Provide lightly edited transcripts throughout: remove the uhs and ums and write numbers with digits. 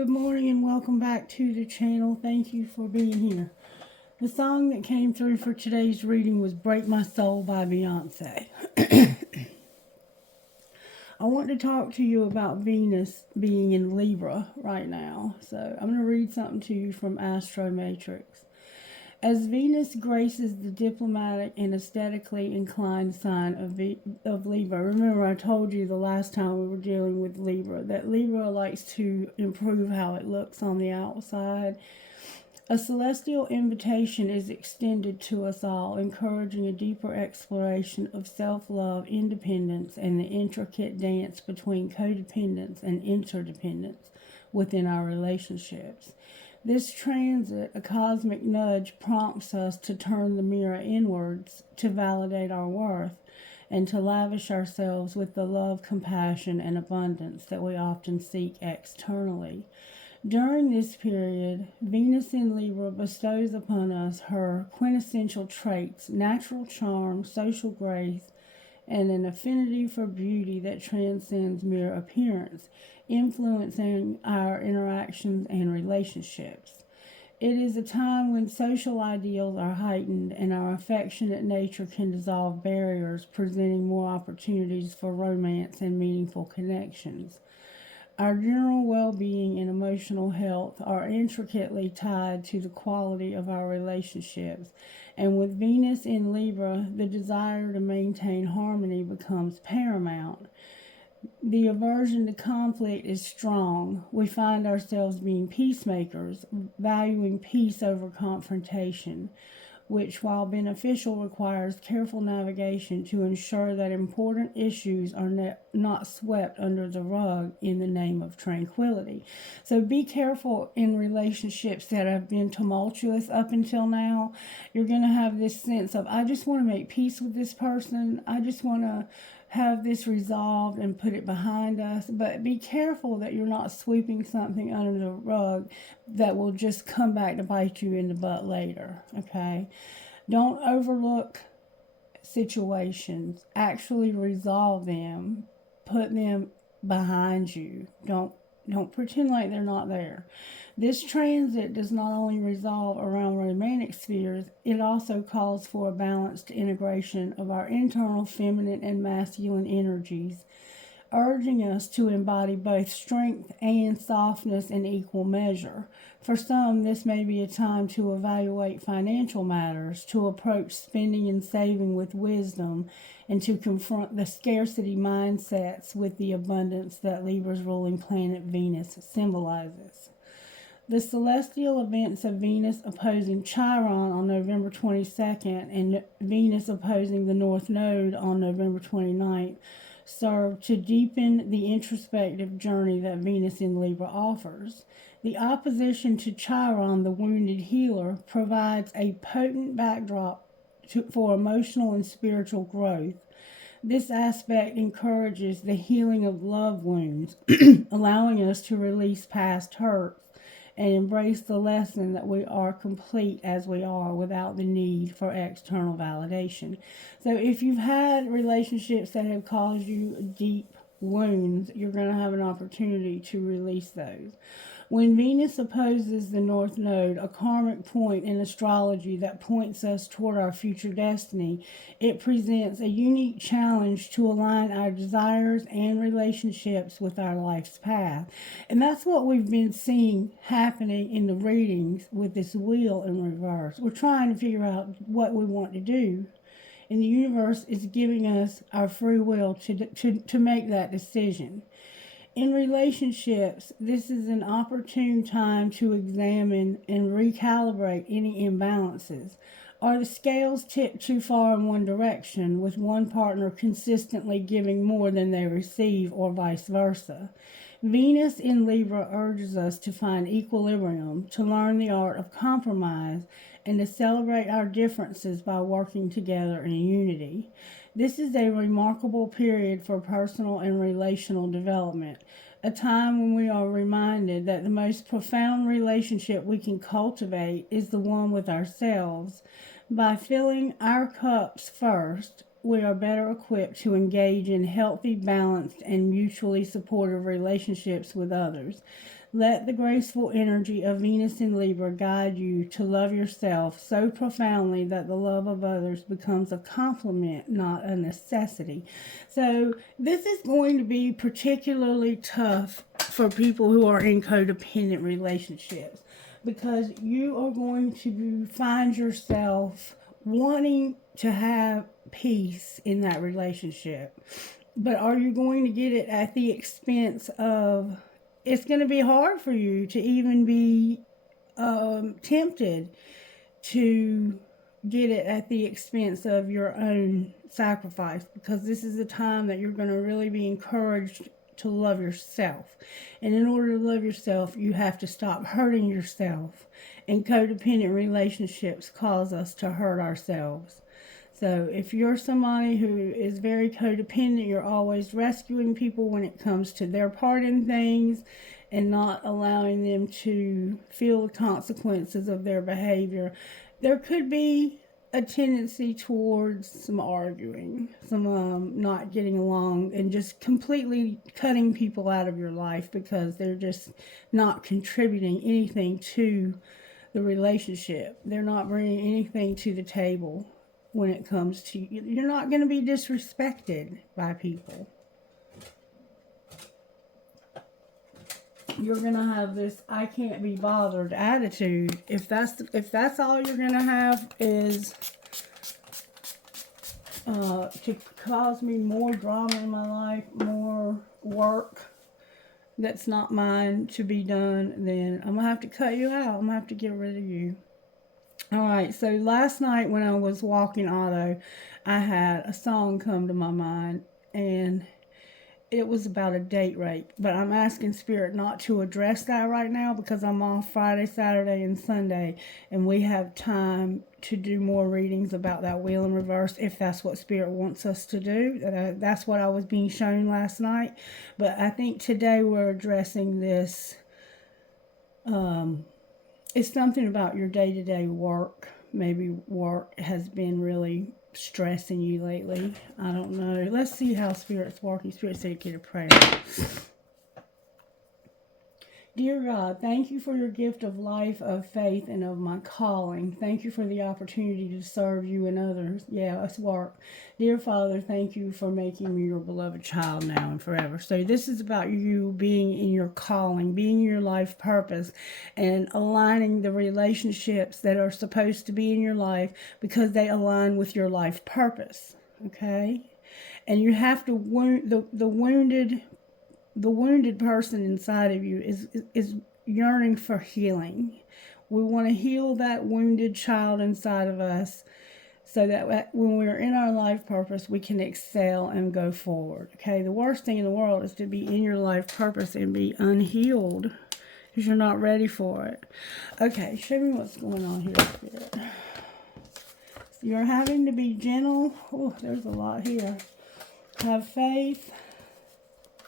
Good morning and welcome back to the channel. Thank you for being here. The song that came through for today's reading was Break My Soul by Beyonce. I want to talk to you about Venus being in Libra right now. So I'm going to read something to you from Astro Matrix. As Venus graces the diplomatic and aesthetically inclined sign of Libra, remember I told you the last time we were dealing with Libra that Libra likes to improve how it looks on the outside. A celestial invitation is extended to us all, encouraging a deeper exploration of self-love, independence, and the intricate dance between codependence and interdependence within our relationships. This transit, a cosmic nudge, prompts us to turn the mirror inwards to validate our worth and to lavish ourselves with the love, compassion, and abundance that we often seek externally. During this period, Venus in Libra bestows upon us her quintessential traits, natural charm, social grace, and an affinity for beauty that transcends mere appearance, influencing our interactions and relationships. It is a time when social ideals are heightened and our affectionate nature can dissolve barriers, presenting more opportunities for romance and meaningful connections. Our general well-being and emotional health are intricately tied to the quality of our relationships, and with Venus in Libra, the desire to maintain harmony becomes paramount. The aversion to conflict is strong. We find ourselves being peacemakers, valuing peace over confrontation, which, while beneficial, requires careful navigation to ensure that important issues are not swept under the rug in the name of tranquility. So be careful in relationships that have been tumultuous up until now. You're going to have this sense of, I just want to make peace with this person. I just want to have this resolved and put it behind us. But be careful that you're not sweeping something under the rug that will just come back to bite you in the butt later, okay? Don't overlook situations. Actually resolve them. Put them behind you. Don't pretend like they're not there. This transit does not only resolve around romantic spheres, it also calls for a balanced integration of our internal feminine and masculine energies, urging us to embody both strength and softness in equal measure. For some, this may be a time to evaluate financial matters, to approach spending and saving with wisdom, and to confront the scarcity mindsets with the abundance that Libra's ruling planet Venus symbolizes. The celestial events of Venus opposing Chiron on November 22nd and Venus opposing the North Node on November 29th serve to deepen the introspective journey that Venus in Libra offers. The opposition to Chiron, the wounded healer, provides a potent backdrop for emotional and spiritual growth. This aspect encourages the healing of love wounds, allowing us to release past hurts and embrace the lesson that we are complete as we are without the need for external validation. So if you've had relationships that have caused you deep wounds, you're going to have an opportunity to release those. When Venus opposes the North Node, a karmic point in astrology that points us toward our future destiny, it presents a unique challenge to align our desires and relationships with our life's path. And that's what we've been seeing happening in the readings with this wheel in reverse. We're trying to figure out what we want to do. And the universe is giving us our free will to make that decision. In relationships, this is an opportune time to examine and recalibrate any imbalances. Are the scales tipped too far in one direction, with one partner consistently giving more than they receive, or vice versa? Venus in Libra urges us to find equilibrium, to learn the art of compromise, and to celebrate our differences by working together in unity. This is a remarkable period for personal and relational development, a time when we are reminded that the most profound relationship we can cultivate is the one with ourselves. By filling our cups first, we are better equipped to engage in healthy, balanced, and mutually supportive relationships with others. Let the graceful energy of Venus in Libra guide you to love yourself so profoundly that the love of others becomes a compliment, not a necessity. So this is going to be particularly tough for people who are in codependent relationships, because you are going to find yourself wanting to have peace in that relationship. But are you going to get it at the expense of, it's going to be hard for you to even be tempted to get it at the expense of your own sacrifice, because this is a time that you're going to really be encouraged to love yourself. And in order to love yourself, you have to stop hurting yourself. And codependent relationships cause us to hurt ourselves. So if you're somebody who is very codependent, you're always rescuing people when it comes to their part in things and not allowing them to feel the consequences of their behavior, there could be a tendency towards some arguing, some not getting along, and just completely cutting people out of your life because they're just not contributing anything to the relationship. They're not bringing anything to the table when it comes to, you're not going to be disrespected by people. You're going to have this I can't be bothered attitude. If that's all you're going to have is to cause me more drama in my life, more work that's not mine to be done, then I'm going to have to cut you out. I'm going to have to get rid of you. All right, so last night when I was walking Otto, I had a song come to my mind, and it was about a date rape. But I'm asking Spirit not to address that right now because I'm off Friday, Saturday, and Sunday, and we have time to do more readings about that wheel in reverse if that's what Spirit wants us to do. That's what I was being shown last night. But I think today we're addressing this. It's something about your day-to-day work. Maybe work has been really stressing you lately. I don't know. Let's see how Spirit's working. Spirit said get a prayer. Dear God, thank you for your gift of life, of faith, and of my calling. Thank you for the opportunity to serve you and others. Yeah, it's work. Dear Father, thank you for making me your beloved child now and forever. So this is about you being in your calling, being in your life purpose, and aligning the relationships that are supposed to be in your life because they align with your life purpose. Okay? And you have to wound the wounded person inside of you is yearning for healing. We want to heal that wounded child inside of us so that when we're in our life purpose, we can excel and go forward. Okay, the worst thing in the world is to be in your life purpose and be unhealed because you're not ready for it. Okay, show me what's going on here, Spirit. You're having to be gentle. Oh, there's a lot here. Have faith.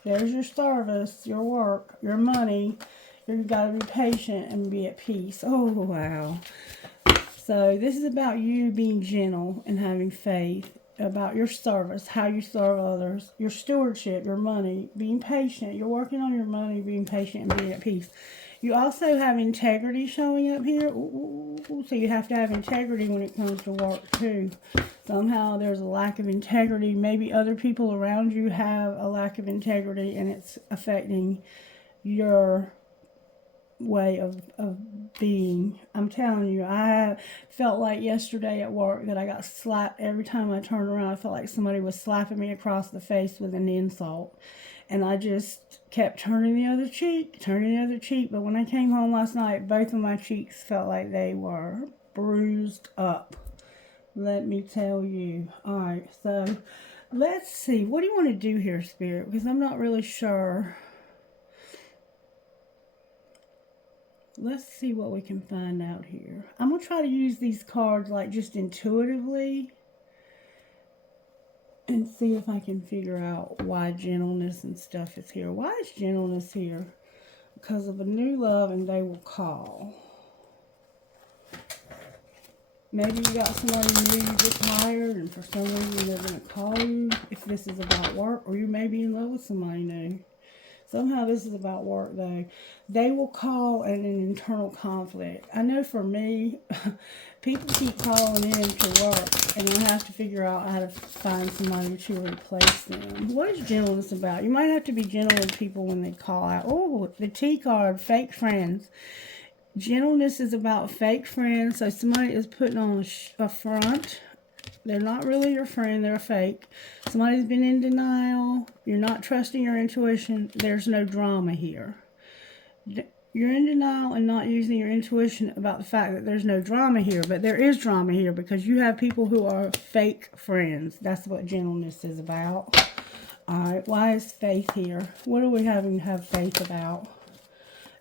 There's your service, your work, your money. You've got to be patient and be at peace. Oh, wow. So this is about you being gentle and having faith, about your service, how you serve others, your stewardship, your money, being patient. You're working on your money, being patient, and being at peace. You also have integrity showing up here. Ooh, so you have to have integrity when it comes to work too. Somehow there's a lack of integrity. Maybe other people around you have a lack of integrity and it's affecting your way of being. I'm telling you, I felt like yesterday at work that I got slapped. Every time I turned around, I felt like somebody was slapping me across the face with an insult. And I just kept turning the other cheek. But when I came home last night, both of my cheeks felt like they were bruised up. Let me tell you. All right, so let's see. What do you want to do here, Spirit? Because I'm not really sure. Let's see what we can find out here. I'm going to try to use these cards like just intuitively and see if I can figure out why gentleness and stuff is here. Why is gentleness here? Because of a new love and they will call. Maybe you got somebody new you just hired and for some reason they're going to call you if this is about work, or you may be in love with somebody new. Somehow this is about work, though. They will call at an internal conflict. I know for me, people keep calling in to work, and I have to figure out how to find somebody to replace them. What is gentleness about? You might have to be gentle with people when they call out. Oh, the T card, fake friends. Gentleness is about fake friends. So somebody is putting on a front. They're not really your friend. They're fake. Somebody's been in denial. You're not trusting your intuition. There's no drama here. You're in denial and not using your intuition about the fact that there's no drama here. But there is drama here because you have people who are fake friends. That's what gentleness is about. All right. Why is faith here? What are we having to have faith about?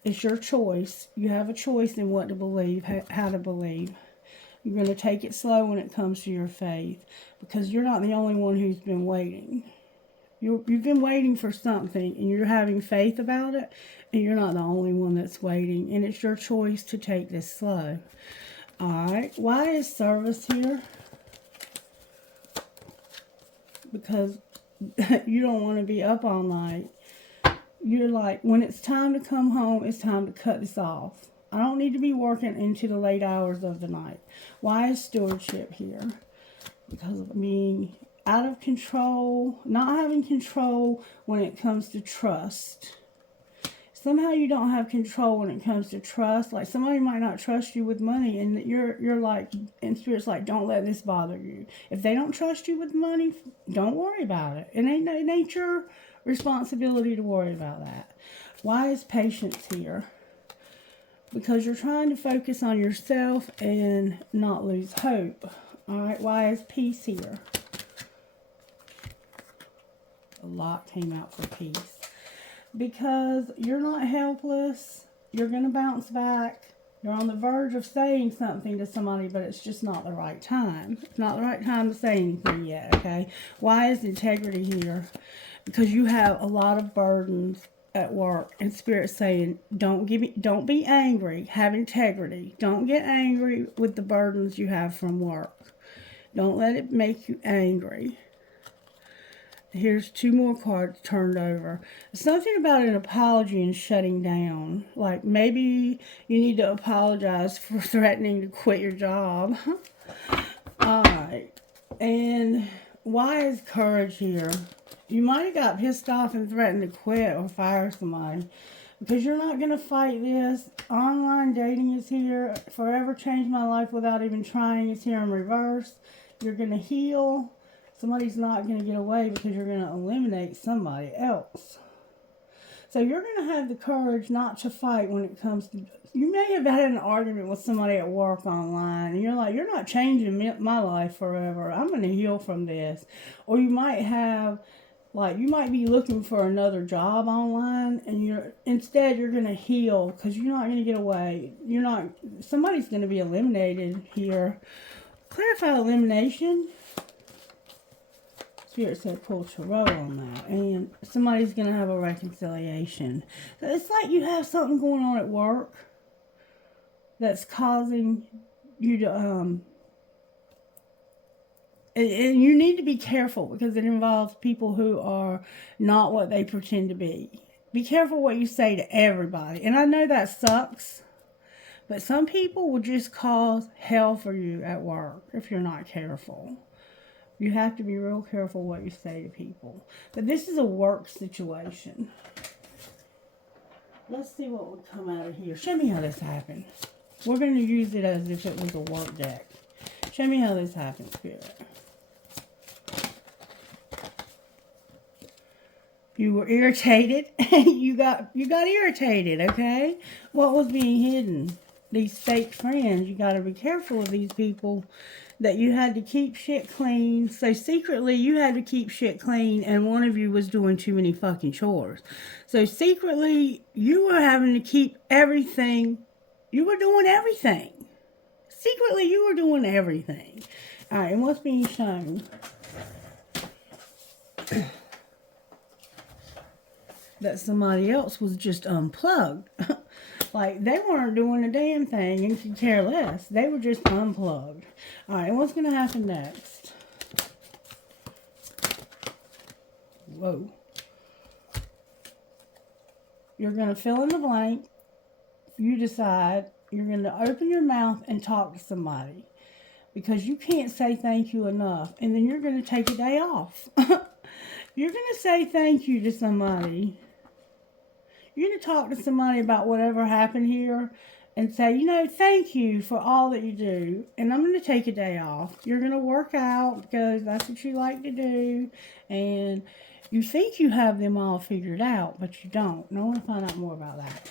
It's your choice. You have a choice in what to believe, how to believe. You're going to take it slow when it comes to your faith because you're not the only one who's been waiting. You've been waiting for something and you're having faith about it, and you're not the only one that's waiting, and it's your choice to take this slow. All right. Why is service here? Because you don't want to be up all night. You're like, when it's time to come home, it's time to cut this off. I don't need to be working into the late hours of the night. Why is stewardship here? Because of being out of control, not having control when it comes to trust. Somehow you don't have control when it comes to trust. Like somebody might not trust you with money, and you're like, and Spirit's like, don't let this bother you. If they don't trust you with money, don't worry about it. It ain't your responsibility to worry about that. Why is patience here? Because you're trying to focus on yourself and not lose hope. All right, why is peace here? A lot came out for peace. Because you're not helpless. You're going to bounce back. You're on the verge of saying something to somebody, but it's just not the right time. It's not the right time to say anything yet, okay? Why is integrity here? Because you have a lot of burdens at work, and Spirit's saying, don't be angry, have integrity. Don't get angry with the burdens you have from work. Don't let it make you angry. Here's 2 more cards turned over. Something about an apology and shutting down. Like maybe you need to apologize for threatening to quit your job. Alright. And why is courage here? You might have got pissed off and threatened to quit or fire somebody. Because you're not going to fight this. Online dating is here. Forever changed my life without even trying is here in reverse. You're going to heal. Somebody's not going to get away because you're going to eliminate somebody else. So you're going to have the courage not to fight when it comes to... You may have had an argument with somebody at work online, and you're like, you're not changing my life forever. I'm going to heal from this. Or you might have... Like, you might be looking for another job online, and instead you're going to heal because you're not going to get away. Somebody's going to be eliminated here. Clarify elimination. Spirit said pull tarot on that. And somebody's going to have a reconciliation. So it's like you have something going on at work that's causing you to... And you need to be careful because it involves people who are not what they pretend to be. Be careful what you say to everybody. And I know that sucks, but some people will just cause hell for you at work if you're not careful. You have to be real careful what you say to people. But this is a work situation. Let's see what would come out of here. Show me how this happened. We're going to use it as if it was a work deck. Show me how this happened, Spirit. You were irritated. you got irritated, okay? What was being hidden? These fake friends. You got to be careful of these people that you had to keep shit clean. So secretly you had to keep shit clean, and one of you was doing too many fucking chores. So secretly you were having to keep everything. You were doing everything. Secretly you were doing everything. All right, and what's being shown? That somebody else was just unplugged. Like, they weren't doing a damn thing and could care less. They were just unplugged. Alright, and what's going to happen next? Whoa. You're going to fill in the blank. You decide you're going to open your mouth and talk to somebody because you can't say thank you enough. And then you're going to take a day off. You're going to say thank you to somebody. You're going to talk to somebody about whatever happened here and say, you know, thank you for all that you do. And I'm going to take a day off. You're going to work out because that's what you like to do. And you think you have them all figured out, but you don't. And I want to find out more about that.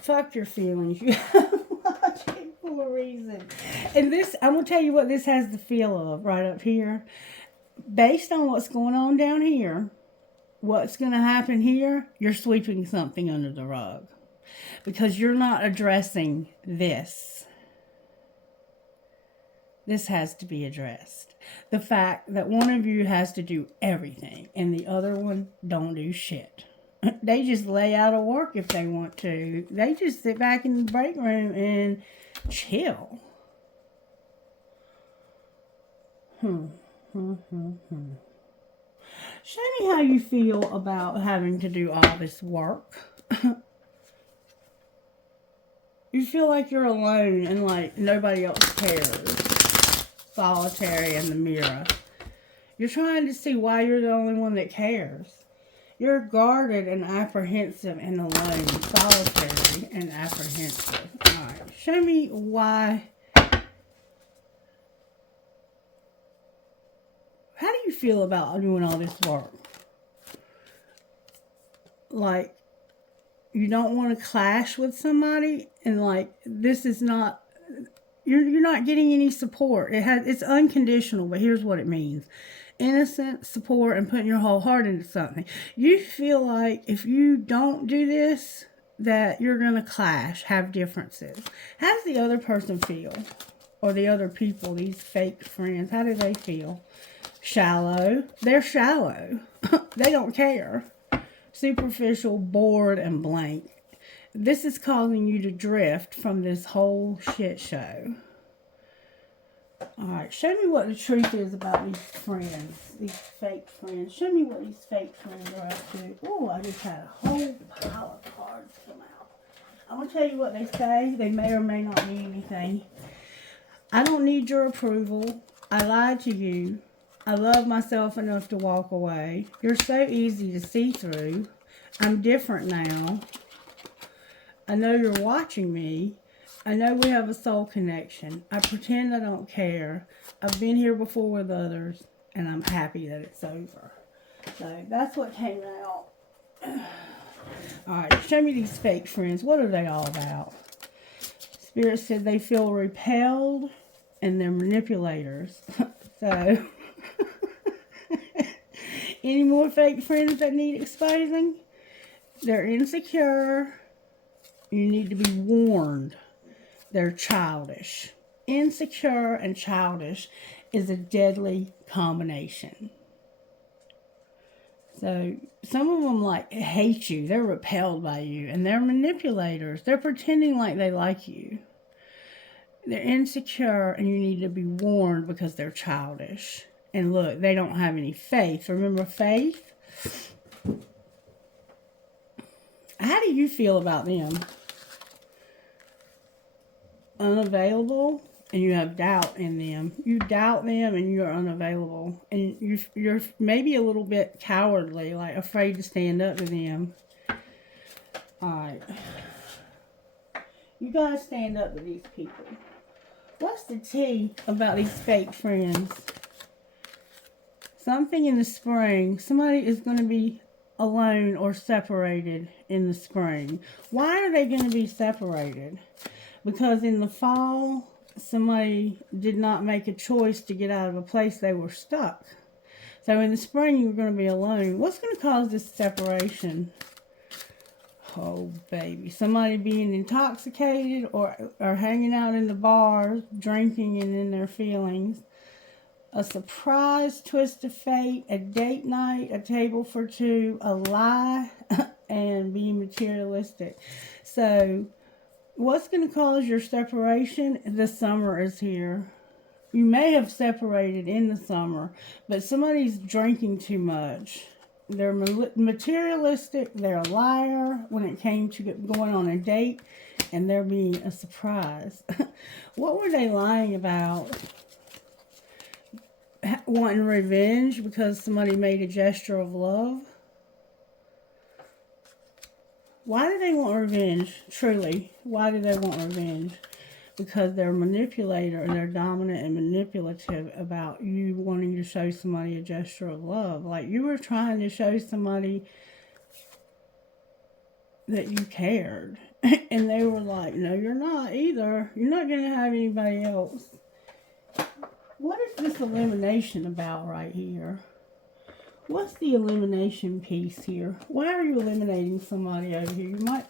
Fuck your feelings. You have logic for a reason. And this, I'm going to tell you what this has the feel of right up here. Based on what's going on down here, what's going to happen here, you're sweeping something under the rug. Because you're not addressing this. This has to be addressed. The fact that one of you has to do everything and the other one don't do shit. They just lay out of work if they want to. They just sit back in the break room and chill. Show me how you feel about having to do all this work. You feel like you're alone and like nobody else cares. Solitary in the mirror. You're trying to see why you're the only one that cares. You're guarded and apprehensive and alone. Solitary and apprehensive. Alright, show me why. How do you feel about doing all this work? Like, you don't want to clash with somebody, and like, this is not, you're not getting any support. It's unconditional, but here's what it means. Innocent support and putting your whole heart into something. You feel like if you don't do this, that you're going to clash, have differences. How does the other person feel? Or the other people, these fake friends, how do they feel? Shallow. They're shallow. They don't care. Superficial, bored, and blank. This is causing you to drift from this whole shit show. Alright, show me what the truth is about these friends. These fake friends. Show me what these fake friends are up to. Oh, I just had a whole pile of cards come out. I'm going to tell you what they say. They may or may not mean anything. I don't need your approval. I lied to you. I love myself enough to walk away. You're so easy to see through. I'm different now. I know you're watching me. I know we have a soul connection. I pretend I don't care. I've been here before with others, and I'm happy that it's over. So that's what came out. Alright, show me these fake friends. What are they all about? Spirit said they feel repelled, and they're manipulators. So... Any more fake friends that need exposing? They're insecure. You need to be warned. They're childish. Insecure and childish is a deadly combination. So some of them like hate you. They're repelled by you. And they're manipulators. They're pretending like they like you. They're insecure and you need to be warned because they're childish. And look, they don't have any faith. Remember faith? How do you feel about them? Unavailable, and you have doubt in them. You doubt them and you're unavailable. And you're maybe a little bit cowardly, like afraid to stand up to them. Alright. You gotta stand up to these people. What's the tea about these fake friends? Something in the spring. Somebody is going to be alone or separated in the spring. Why are they going to be separated? Because in the fall, somebody did not make a choice to get out of a place they were stuck. So in the spring, you're going to be alone. What's going to cause this separation? Oh, baby. Somebody being intoxicated or hanging out in the bars, drinking and in their feelings. A surprise, twist of fate, a date night, a table for two, a lie, and being materialistic. So, what's going to cause your separation? The summer is here. You may have separated in the summer, but somebody's drinking too much. They're materialistic. They're a liar when it came to going on a date, and they're being a surprise. What were they lying about? Wanting revenge because somebody made a gesture of love? Why do they want revenge? Truly, why do they want revenge? Because they're a manipulator and they're dominant and manipulative about you wanting to show somebody a gesture of love. Like you were trying to show somebody that you cared. And they were like, no, you're not either. You're not going to have anybody else. What is this elimination about right here? What's the elimination piece here? Why are you eliminating somebody over here? You might...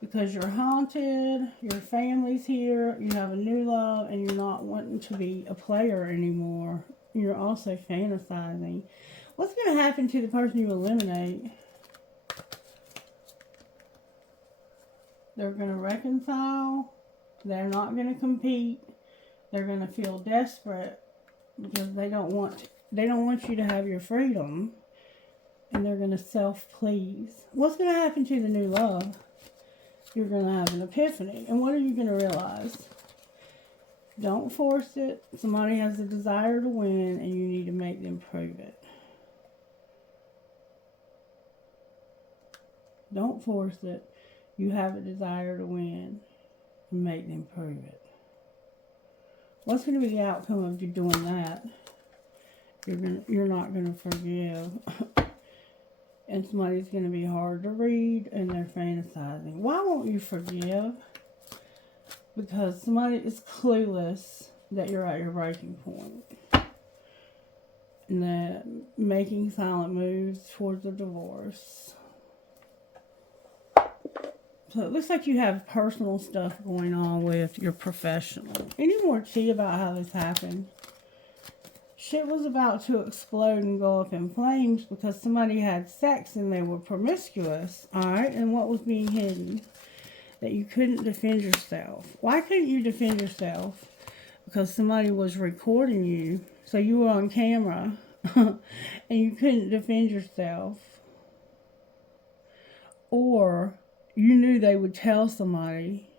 Because you're haunted, your family's here, you have a new love, and you're not wanting to be a player anymore. You're also fantasizing. What's going to happen to the person you eliminate? They're going to reconcile. They're not going to compete. They're going to feel desperate because they don't want you to have your freedom. And they're going to self-please. What's going to happen to the new love? You're going to have an epiphany. And what are you going to realize? Don't force it. Somebody has a desire to win, and you need to make them prove it. Don't force it. You have a desire to win, and make them prove it. What's going to be the outcome of you doing that? You're not going to forgive. And somebody's going to be hard to read, and they're fantasizing. Why won't you forgive? Because somebody is clueless that you're at your breaking point. And that making silent moves towards a divorce. So it looks like you have personal stuff going on with your professional. Any more tea about how this happened? Shit was about to explode and go up in flames because somebody had sex and they were promiscuous. Alright, and what was being hidden? That you couldn't defend yourself. Why couldn't you defend yourself? Because somebody was recording you. So you were on camera and you couldn't defend yourself. Or you knew they would tell somebody,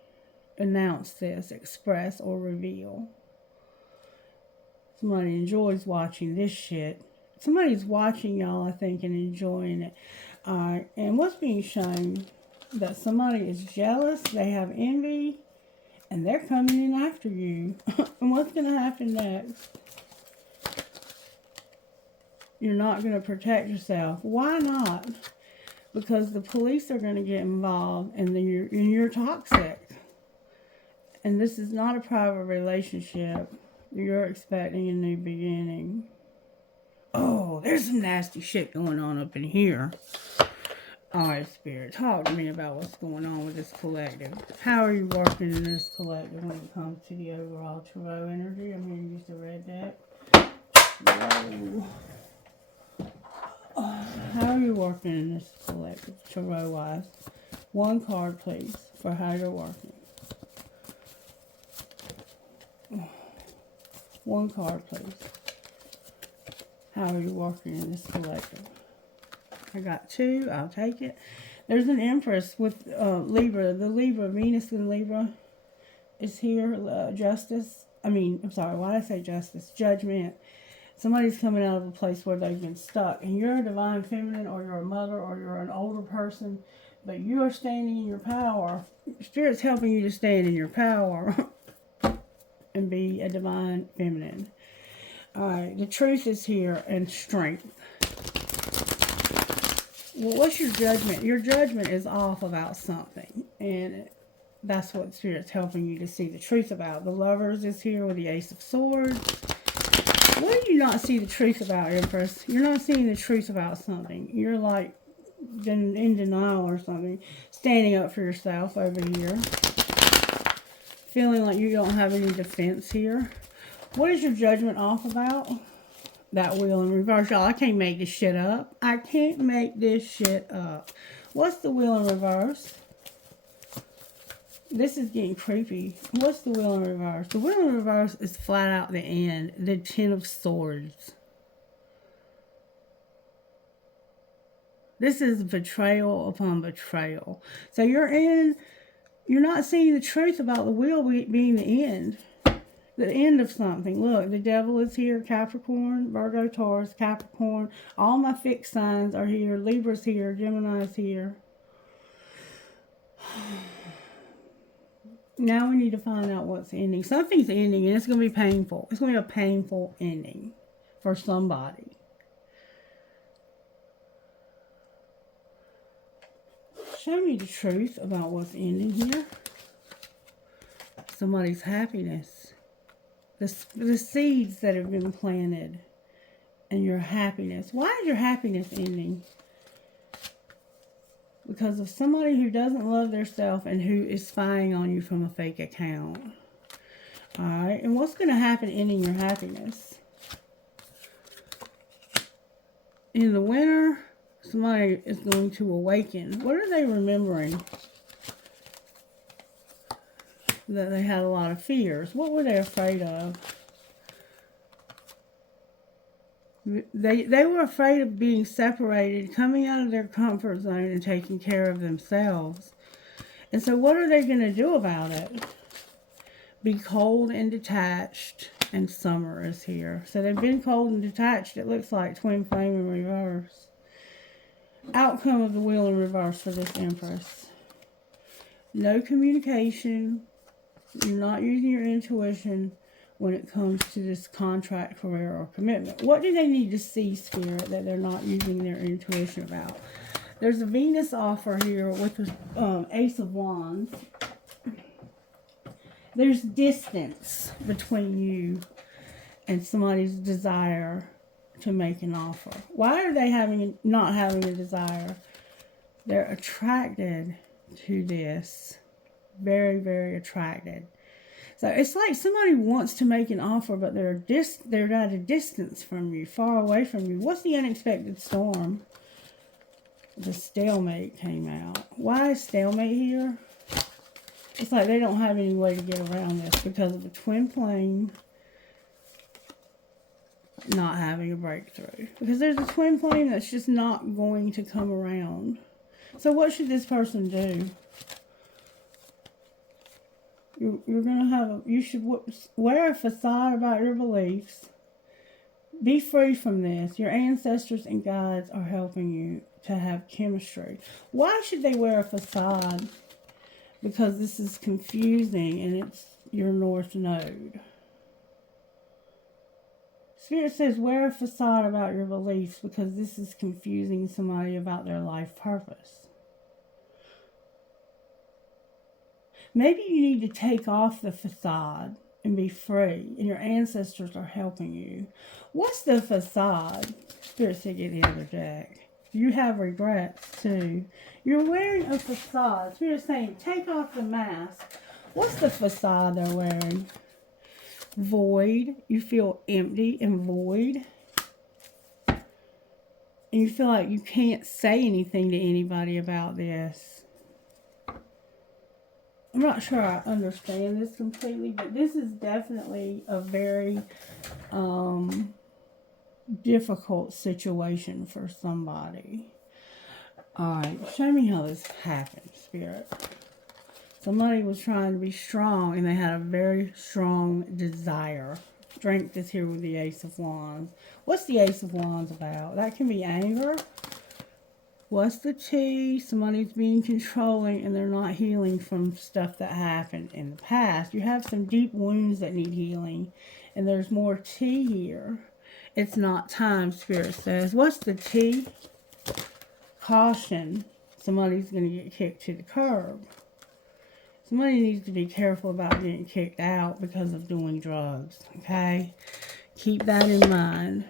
announce this, express, or reveal. Somebody enjoys watching this shit. Somebody's watching y'all, I think, and enjoying it. Alright, and what's being shown? That somebody is jealous, they have envy, and they're coming in after you. And what's going to happen next? You're not going to protect yourself. Why not? Because the police are going to get involved, and then you're toxic. And this is not a private relationship. You're expecting a new beginning. Oh, there's some nasty shit going on up in here. Alright, Spirit, talk to me about what's going on with this collective. How are you working in this collective when it comes to the overall tarot energy? I'm going to use the red deck. Whoa. How are you working in this collective, tarot-wise? One card, please, for how you're working. One card, please. How are you working in this collective? I got two. I'll take it. There's an Empress with Libra. The Libra, Venus in Libra is here. Justice. I'm sorry. Why did I say justice? Judgment. Somebody's coming out of a place where they've been stuck. And you're a divine feminine, or you're a mother, or you're an older person. But you are standing in your power. Spirit's helping you to stand in your power. And be a divine feminine. Alright. The truth is here. And strength. Well, what's your judgment? Your judgment is off about something. And that's what Spirit's helping you to see the truth about. The Lovers is here with the Ace of Swords. What do you not see the truth about, Empress? You're not seeing the truth about something. You're like in denial or something. Standing up for yourself over here. Feeling like you don't have any defense here. What is your judgment off about? That wheel in reverse. Y'all, I can't make this shit up. I can't make this shit up. What's the wheel in reverse? This is getting creepy. What's the wheel in reverse? The wheel in reverse is flat out the end. The Ten of Swords. This is betrayal upon betrayal. So you're not seeing the truth about the wheel being the end. The end of something. Look, the devil is here. Capricorn, Virgo, Taurus, Capricorn. All my fixed signs are here. Libra's here. Gemini's here. Now we need to find out what's ending. Something's ending, and it's going to be painful. It's going to be a painful ending for somebody. Show me the truth about what's ending here. Somebody's happiness. The seeds that have been planted. And your happiness. Why is your happiness ending? Because of somebody who doesn't love themselves and who is spying on you from a fake account. Alright, and what's going to happen ending your happiness? In the winter, somebody is going to awaken. What are they remembering? That they had a lot of fears. What were they afraid of? They were afraid of being separated, coming out of their comfort zone and taking care of themselves. And so what are they going to do about it? Be cold and detached, and summer is here. So they've been cold and detached. It looks like twin flame in reverse. Outcome of the wheel in reverse for this Empress. No communication. You're not using your intuition when it comes to this contract, career, or commitment. What do they need to see, Spirit, that they're not using their intuition about? There's a Venus offer here with the Ace of Wands. There's distance between you and somebody's desire to make an offer. Why are they not having a desire? They're attracted to this. Very, very attracted. So it's like somebody wants to make an offer, but they're at a distance from you, far away from you. What's the unexpected storm? The stalemate came out. Why is stalemate here? It's like they don't have any way to get around this because of the twin flame not having a breakthrough. Because there's a twin flame that's just not going to come around. So what should this person do? You're going to have you should wear a facade about your beliefs. Be free from this. Your ancestors and guides are helping you to have chemistry. Why should they wear a facade? Because this is confusing and it's your North Node. Spirit says wear a facade about your beliefs because this is confusing somebody about their life purpose. Maybe you need to take off the facade and be free, and your ancestors are helping you. What's the facade? Spirit said get the other deck. You have regrets too. You're wearing a facade. Spirit's saying take off the mask. What's the facade they're wearing? Void. You feel empty and void. And you feel like you can't say anything to anybody about this. I'm not sure I understand this completely, but this is definitely a very difficult situation for somebody. Alright, show me how this happened, Spirit. Somebody was trying to be strong and they had a very strong desire. Strength is here with the Ace of Wands. What's the Ace of Wands about? That can be anger. What's the T? Somebody's being controlling and they're not healing from stuff that happened in the past. You have some deep wounds that need healing. And there's more T here. It's not time, Spirit says. What's the T? Caution. Somebody's going to get kicked to the curb. Somebody needs to be careful about getting kicked out because of doing drugs. Okay? Keep that in mind.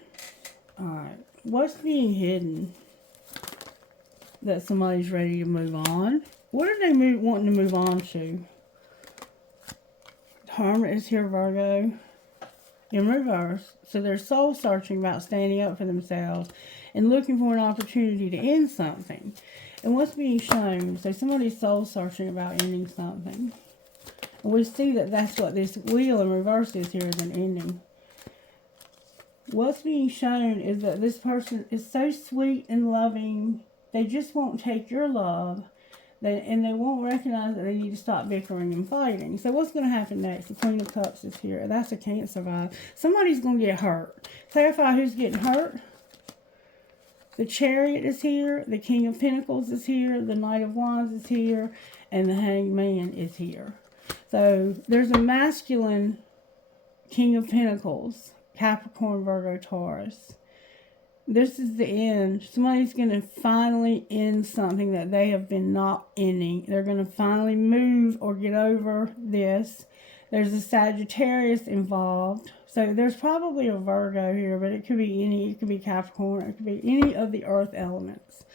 Alright. What's being hidden? That somebody's ready to move on. What are they wanting to move on to? Hermit is here, Virgo. In reverse. So they're soul searching about standing up for themselves and looking for an opportunity to end something. And what's being shown? So somebody's soul searching about ending something. We see that that's what this wheel in reverse is here, is an ending. What's being shown is that this person is so sweet and loving. They just won't take your love. And they won't recognize that they need to stop bickering and fighting. So what's going to happen next? The Queen of Cups is here. That's a Cancer vibe. Somebody's going to get hurt. Clarify who's getting hurt. The Chariot is here. The King of Pentacles is here. The Knight of Wands is here. And the Hanged Man is here. So there's a masculine King of Pentacles. Capricorn, Virgo, Taurus. This is the end. Somebody's going to finally end something that they have been not ending. They're going to finally move or get over this. There's a Sagittarius involved. So there's probably a Virgo here, but it could be any. It could be Capricorn. It could be any of the earth elements.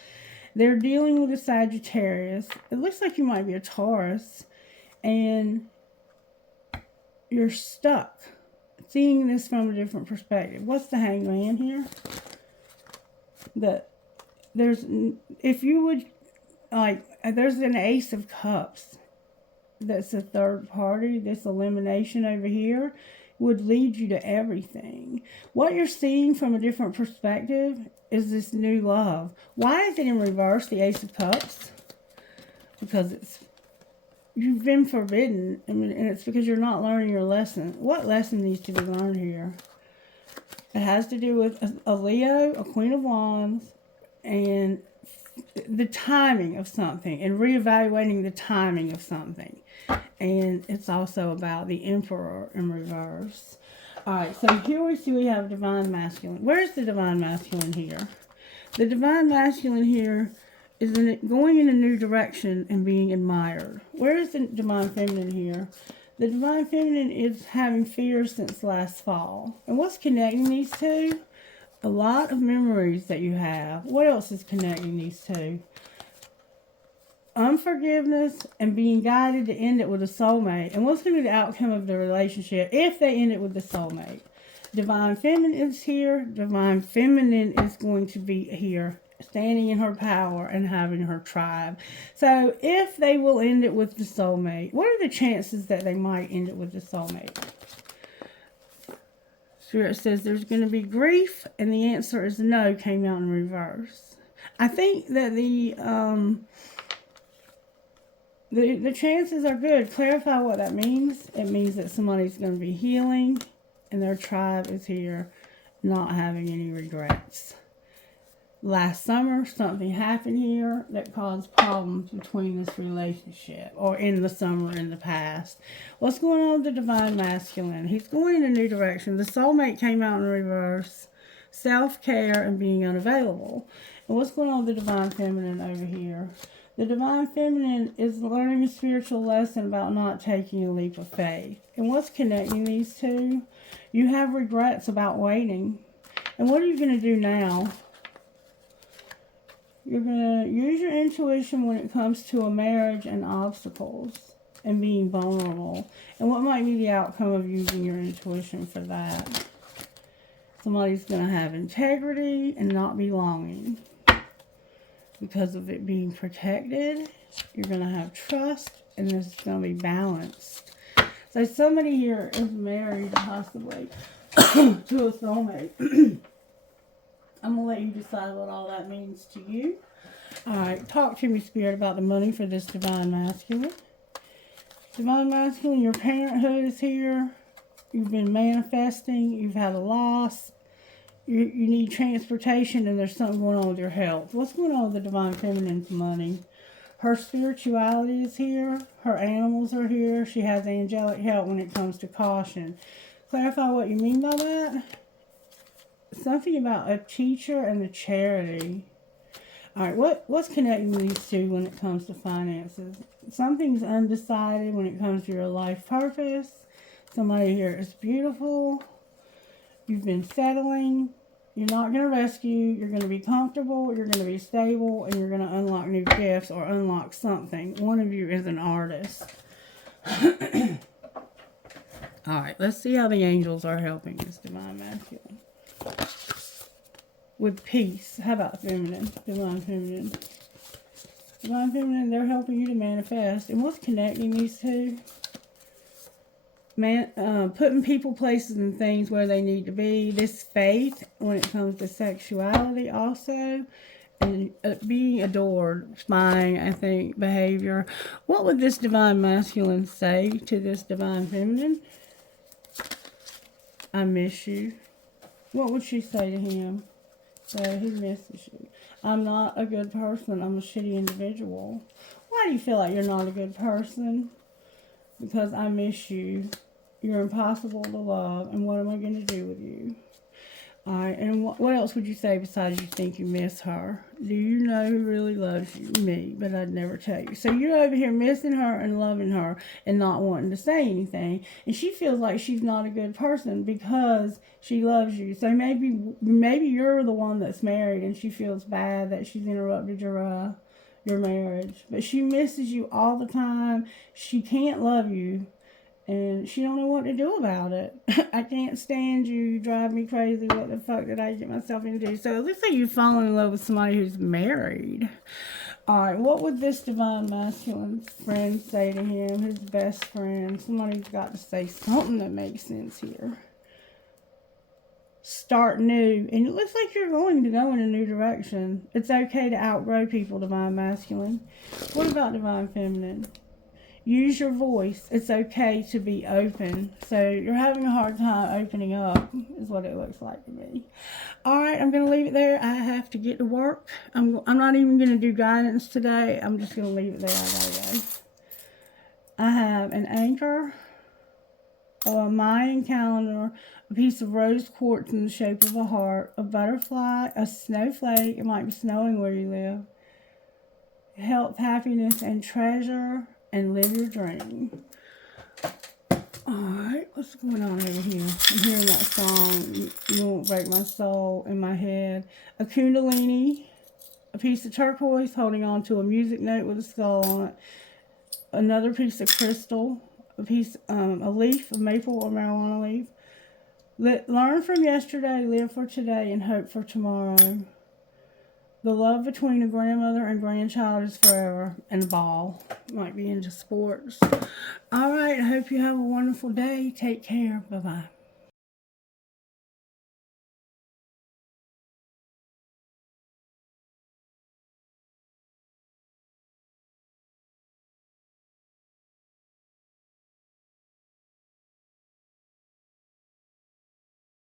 They're dealing with a Sagittarius. It looks like you might be a Taurus. And you're stuck. Seeing this from a different perspective. What's the Hanged Man here? There's an Ace of Cups. That's a third party. This elimination over here would lead you to everything. What you're seeing from a different perspective is this new love. Why is it in reverse, the Ace of Cups? Because you've been forbidden, and it's because you're not learning your lesson. What lesson needs to be learned here? It has to do with a Leo, a Queen of Wands, and the timing of something, and reevaluating the timing of something. And it's also about the Emperor in reverse. Alright, so here we have Divine Masculine. Where's the Divine Masculine here? The Divine Masculine here is going in a new direction and being admired. Where is the Divine Feminine here? The Divine Feminine is having fear since last fall. And what's connecting these two? A lot of memories that you have. What else is connecting these two? Unforgiveness and being guided to end it with a soulmate. And what's going to be the outcome of the relationship if they end it with the soulmate? Divine Feminine is here. Divine Feminine is going to be here, standing in her power and having her tribe. So if they will end it with the soulmate, what are the chances that they might end it with the soulmate? Spirit says there's going to be grief, and the answer is no, came out in reverse. I think that the chances are good. Clarify what that means. It means that somebody's going to be healing, and their tribe is here, not having any regrets. Last summer, something happened here that caused problems between this relationship, or in the summer in the past. What's going on with the Divine Masculine? He's going in a new direction. The soulmate came out in reverse. Self-care and being unavailable. And what's going on with the Divine Feminine over here? The Divine Feminine is learning a spiritual lesson about not taking a leap of faith. And what's connecting these two? You have regrets about waiting. And what are you going to do now? You're going to use your intuition when it comes to a marriage and obstacles and being vulnerable. And what might be the outcome of using your intuition for that? Somebody's going to have integrity and not be longing. Because of it being protected, you're going to have trust, and this is going to be balanced. So somebody here is married possibly to a soulmate. I'm going to let you decide what all that means to you. Alright, talk to me, Spirit, about the money for this Divine Masculine. Divine Masculine, your parenthood is here. You've been manifesting. You've had a loss. You need transportation, and there's something going on with your health. What's going on with the Divine Feminine's money? Her spirituality is here. Her animals are here. She has angelic help when it comes to caution. Clarify what you mean by that. Something about a teacher and a charity. Alright, what's connecting these two when it comes to finances? Something's undecided when it comes to your life purpose. Somebody here is beautiful. You've been settling. You're not going to rescue. You're going to be comfortable. You're going to be stable. And you're going to unlock new gifts or unlock something. One of you is an artist. Alright, let's see how the angels are helping this Divine Masculine. With peace. How about feminine? Divine Feminine. Divine Feminine, they're helping you to manifest. And what's connecting these two? putting people, places, and things where they need to be. This faith when it comes to sexuality also. And being adored, spying, I think, behavior. What would this divine masculine say to this divine feminine? I miss you. What would she say to him? So he misses you. I'm not a good person. I'm a shitty individual. Why do you feel like you're not a good person? Because I miss you. You're impossible to love. And what am I going to do with you? Alright, and what else would you say besides you think you miss her? Do you know who really loves you? Me, but I'd never tell you. So you're over here missing her and loving her and not wanting to say anything. And she feels like she's not a good person because she loves you. So maybe you're the one that's married and she feels bad that she's interrupted your marriage. But she misses you all the time. She can't love you. And she don't know what to do about it. I can't stand you. You drive me crazy. What the fuck did I get myself into? So it looks like you've fallen in love with somebody who's married. Alright, what would this divine masculine friend say to him? His best friend. Somebody's got to say something that makes sense here. Start new. And it looks like you're going to go in a new direction. It's okay to outgrow people, divine masculine. What about divine feminine? Use your voice. It's okay to be open. So you're having a hard time opening up is what it looks like to me. Alright, I'm going to leave it there. I have to get to work. I'm not even going to do guidance today. I'm just going to leave it there. I gotta go. I have an anchor, a Mayan calendar, a piece of rose quartz in the shape of a heart, a butterfly, a snowflake. It might be snowing where you live. Health, happiness, and treasure. And live your dream. Alright, what's going on over here? I'm hearing that song, You Won't Break My Soul, in my head. A kundalini, a piece of turquoise holding on to a music note with a skull on it. Another piece of crystal, a leaf of maple or marijuana leaf. Learn from yesterday, live for today, and hope for tomorrow. The love between a grandmother and grandchild is forever. And a ball. Might be into sports. Alright, I hope you have a wonderful day. Take care. Bye-bye.